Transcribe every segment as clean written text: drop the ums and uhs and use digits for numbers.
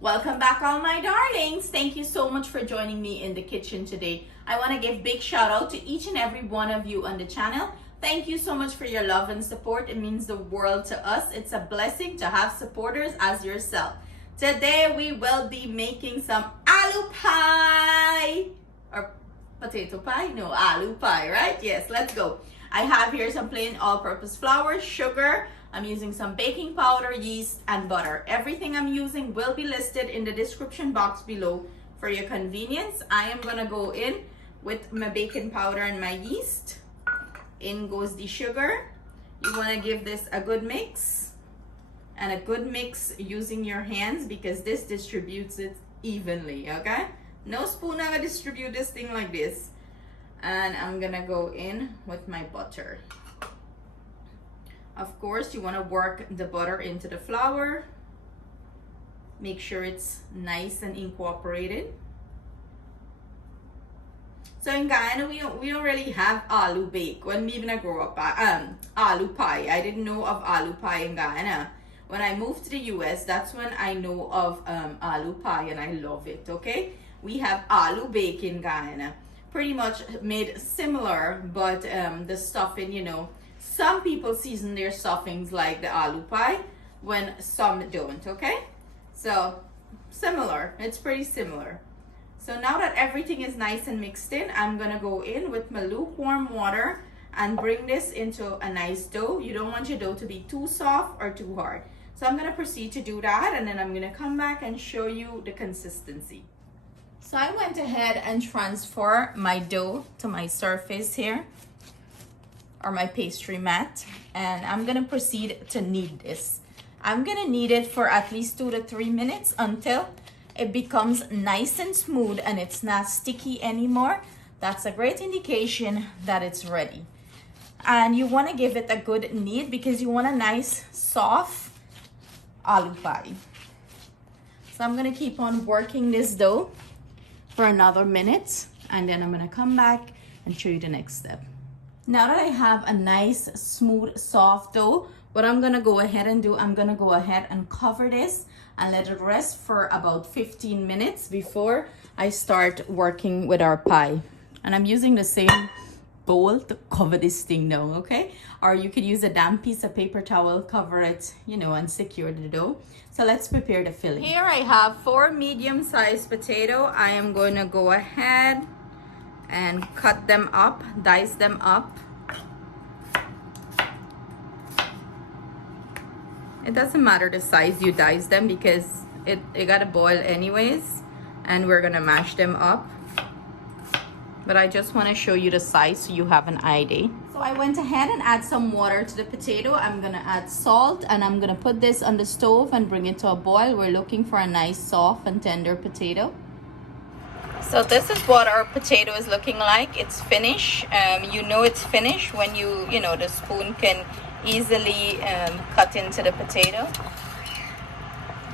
Welcome back, all my darlings. Thank you so much for joining me in the kitchen today. I want to give big shout out to each and every one of you on the channel. Thank you so much for your love and support. It means the world to us. It's a blessing to have supporters as yourself. Today we will be making some aloo pie or potato pie. No, aloo pie, right? Yes, let's go. I have here some plain all-purpose flour, sugar. I'm using some baking powder, yeast, and butter. Everything I'm using will be listed in the description box below for your convenience. I am gonna go in with my baking powder and my yeast. In goes the sugar. You wanna give this a good mix, and a good mix using your hands because this distributes it evenly, okay? No spoon, I'm gonna distribute this thing like this. And I'm gonna go in with my butter. Of course, you want to work the butter into the flour. Make sure it's nice and incorporated. So in Guyana, we don't really have aloo bake. When we even grew up, aloo pie. I didn't know of aloo pie in Guyana. When I moved to the US, that's when I know of aloo pie, and I love it. Okay, we have aloo bake in Guyana. Pretty much made similar, but the stuffing, you know. Some people season their stuffings like the aloo pie when some don't, okay? So similar, it's pretty similar. So now that everything is nice and mixed in, I'm gonna go in with my lukewarm water and bring this into a nice dough. You don't want your dough to be too soft or too hard. So I'm gonna proceed to do that, and then I'm gonna come back and show you the consistency. So I went ahead and transfer my dough to my surface here, or my pastry mat, and I'm gonna proceed to knead this. I'm gonna knead it for at least 2 to 3 minutes until it becomes nice and smooth and it's not sticky anymore. That's a great indication that it's ready. And you wanna give it a good knead because you want a nice soft aloo pie. So I'm gonna keep on working this dough for another minute, and then I'm gonna come back and show you the next step. Now that I have a nice, smooth, soft dough, what I'm gonna go ahead and do, I'm gonna go ahead and cover this and let it rest for about 15 minutes before I start working with our pie. And I'm using the same bowl to cover this thing now, okay? Or you could use a damp piece of paper towel, cover it, you know, and secure the dough. So let's prepare the filling. Here I have 4 medium-sized potatoes. I am going to go ahead and cut them up, dice them up. It doesn't matter the size you dice them because it gotta boil anyways, and we're gonna mash them up. But I just want to show you the size so you have an idea. So I went ahead and add some water to the potato. I'm gonna add salt, and I'm gonna put this on the stove and bring it to a boil. We're looking for a nice soft and tender potato. So this is what our potato is looking like. It's finished. You know it's finished when you know, the spoon can easily cut into the potato.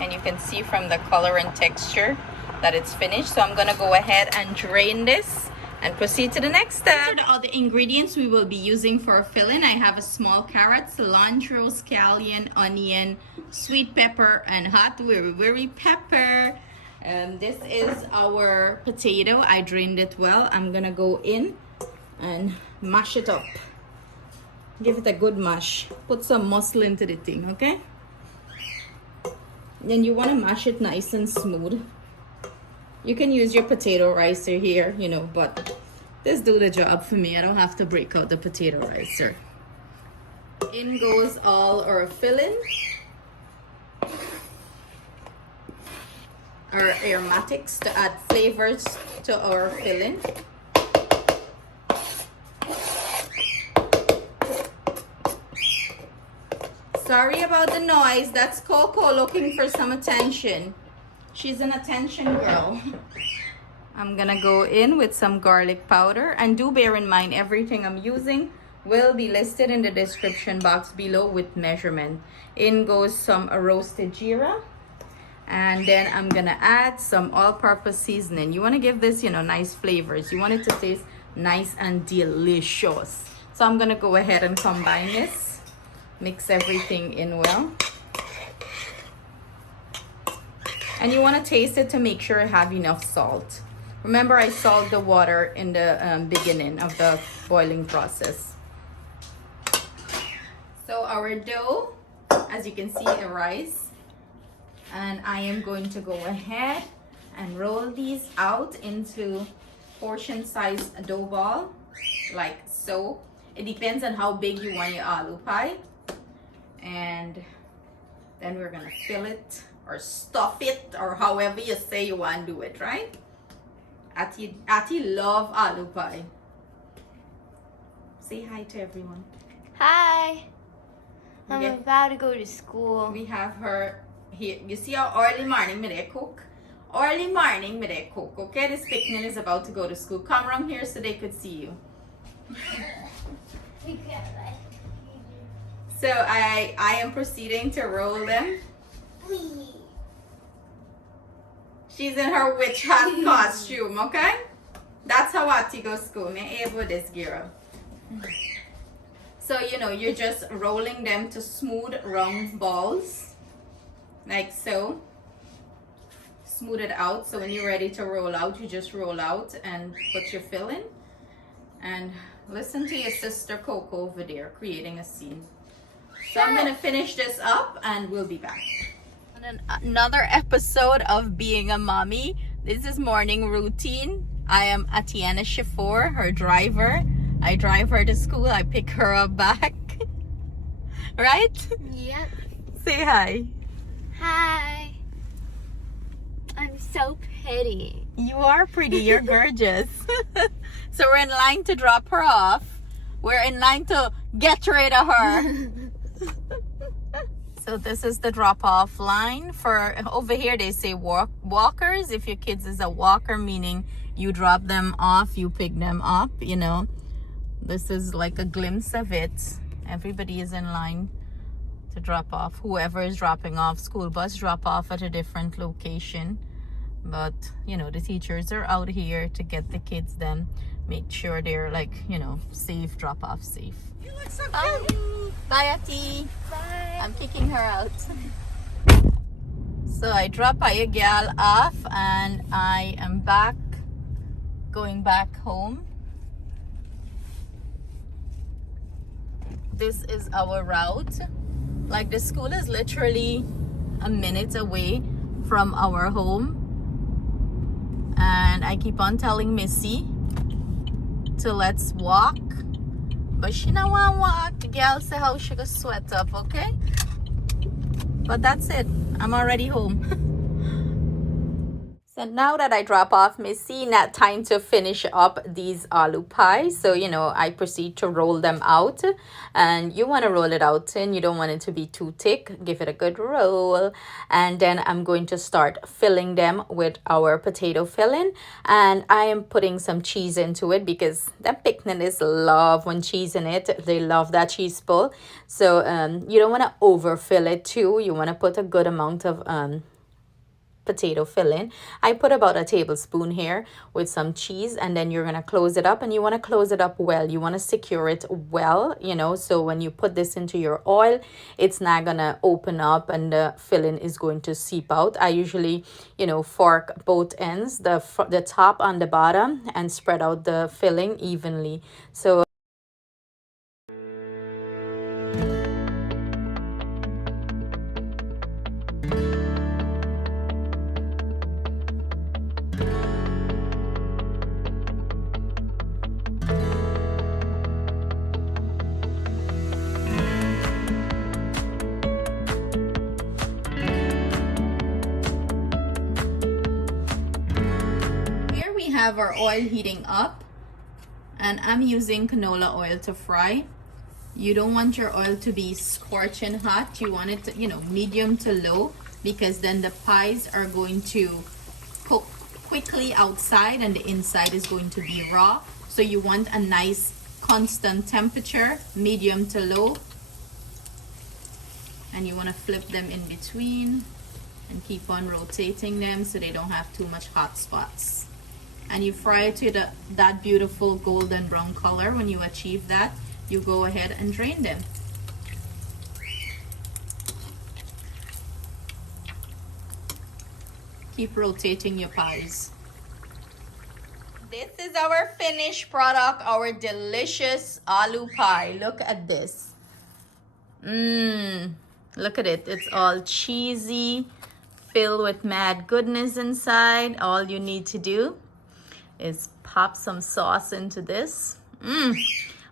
And you can see from the color and texture that it's finished. So I'm gonna go ahead and drain this and proceed to the next step. These are all the ingredients we will be using for our filling. I have a small carrot, cilantro, scallion, onion, sweet pepper, and hot Wiri Wiri pepper. This is our potato. I drained it well. I'm gonna go in and mash it up. Give it a good mash. Put some muscle into the thing, okay? Then you want to mash it nice and smooth. You can use your potato ricer here, you know, but this do the job for me. I don't have to break out the potato ricer. In goes all our filling. Our aromatics to add flavors to our filling. Sorry about the noise. That's Coco looking for some attention. She's an attention girl. I'm gonna go in with some garlic powder, and do bear in mind everything I'm using will be listed in the description box below with measurement. In goes some roasted jeera. And then I'm gonna add some all-purpose seasoning. You want to give this, you know, nice flavors. You want it to taste nice and delicious. So I'm gonna go ahead and combine this, mix everything in well. And you want to taste it to make sure you have enough salt. Remember, I salt the water in the beginning of the boiling process. So our dough, as you can see, it rise. And I am going to go ahead and roll these out into portion-sized dough ball, like so. It depends on how big you want your aloo pie. And then we're gonna fill it or stuff it or however you say you want to do it, right? Ati love aloo pie. Say hi to everyone. Hi. I'm about to go to school. We have her here. You see how early morning me they cook? Early morning me they cook, okay? This picnic is about to go to school. Come around here so they could see you. So I am proceeding to roll them. She's in her witch hat costume, okay? That's how Ati goes to school. Me able with this girl. So you know, you're just rolling them to smooth round balls. Like so. Smooth it out. So when you're ready to roll out, you just roll out and put your filling. And listen to your sister Coco over there creating a scene. So I'm gonna finish this up and we'll be back. On another episode of Being a Mommy. This is morning routine. I am Atiana Shifor, her driver. I drive her to school. I pick her up back. Right? Yep. Say hi. Hi. I'm so pretty. You are pretty. You're gorgeous. So we're in line to drop her off. We're in line to get rid of her. So this is the drop-off line. For over here they say walkers. If your kids is a walker, meaning you drop them off, you pick them up, you know. This is like a glimpse of it. Everybody is in line to drop off. Whoever is dropping off, school bus drop off at a different location. But you know, the teachers are out here to get the kids, then make sure they're like, you know, safe, drop off safe. You look so Bye. cute. Bye, Ati. Bye. I'm kicking her out. So I drop a gal off and I am back, going back home. This is our route. Like the school is literally a minute away from our home. And I keep on telling Missy to let's walk. But she don't want to walk. The girl say how she go sweat up, okay? But that's it. I'm already home. So now that I drop off Missy, now time to finish up these aloo pies. So, you know, I proceed to roll them out. And you want to roll it out thin. You don't want it to be too thick. Give it a good roll. And then I'm going to start filling them with our potato filling. And I am putting some cheese into it because the picnics love when cheese in it. They love that cheese pull. So you don't want to overfill it too. You want to put a good amount of potato filling. I put about a tablespoon here with some cheese, and then you're gonna close it up, and you want to close it up well. You want to secure it well, you know, so when you put this into your oil, it's not gonna open up and the filling is going to seep out. I usually, you know, fork both ends, the top and the bottom, and spread out the filling evenly. So have our oil heating up, and I'm using canola oil to fry. You don't want your oil to be scorching hot. You want it to, you know, medium to low, because then the pies are going to cook quickly outside and the inside is going to be raw. So you want a nice constant temperature, medium to low, and you want to flip them in between and keep on rotating them so they don't have too much hot spots. And you fry it to that beautiful golden brown color. When you achieve that, you go ahead and drain them. Keep rotating your pies. This is our finished product, our delicious aloo pie. Look at this. Look at it. It's all cheesy, filled with mad goodness inside. All you need to do is pop some sauce into this.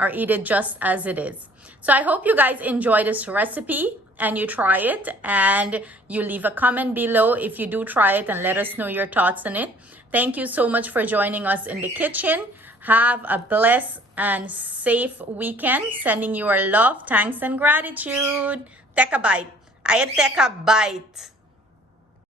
Or eat it just as it is. So I hope you guys enjoy this recipe and you try it, and you leave a comment below if you do try it and let us know your thoughts on it. Thank you so much for joining us in the kitchen. Have a blessed and safe weekend. Sending you our love, thanks, and gratitude. Take a bite. I take a bite.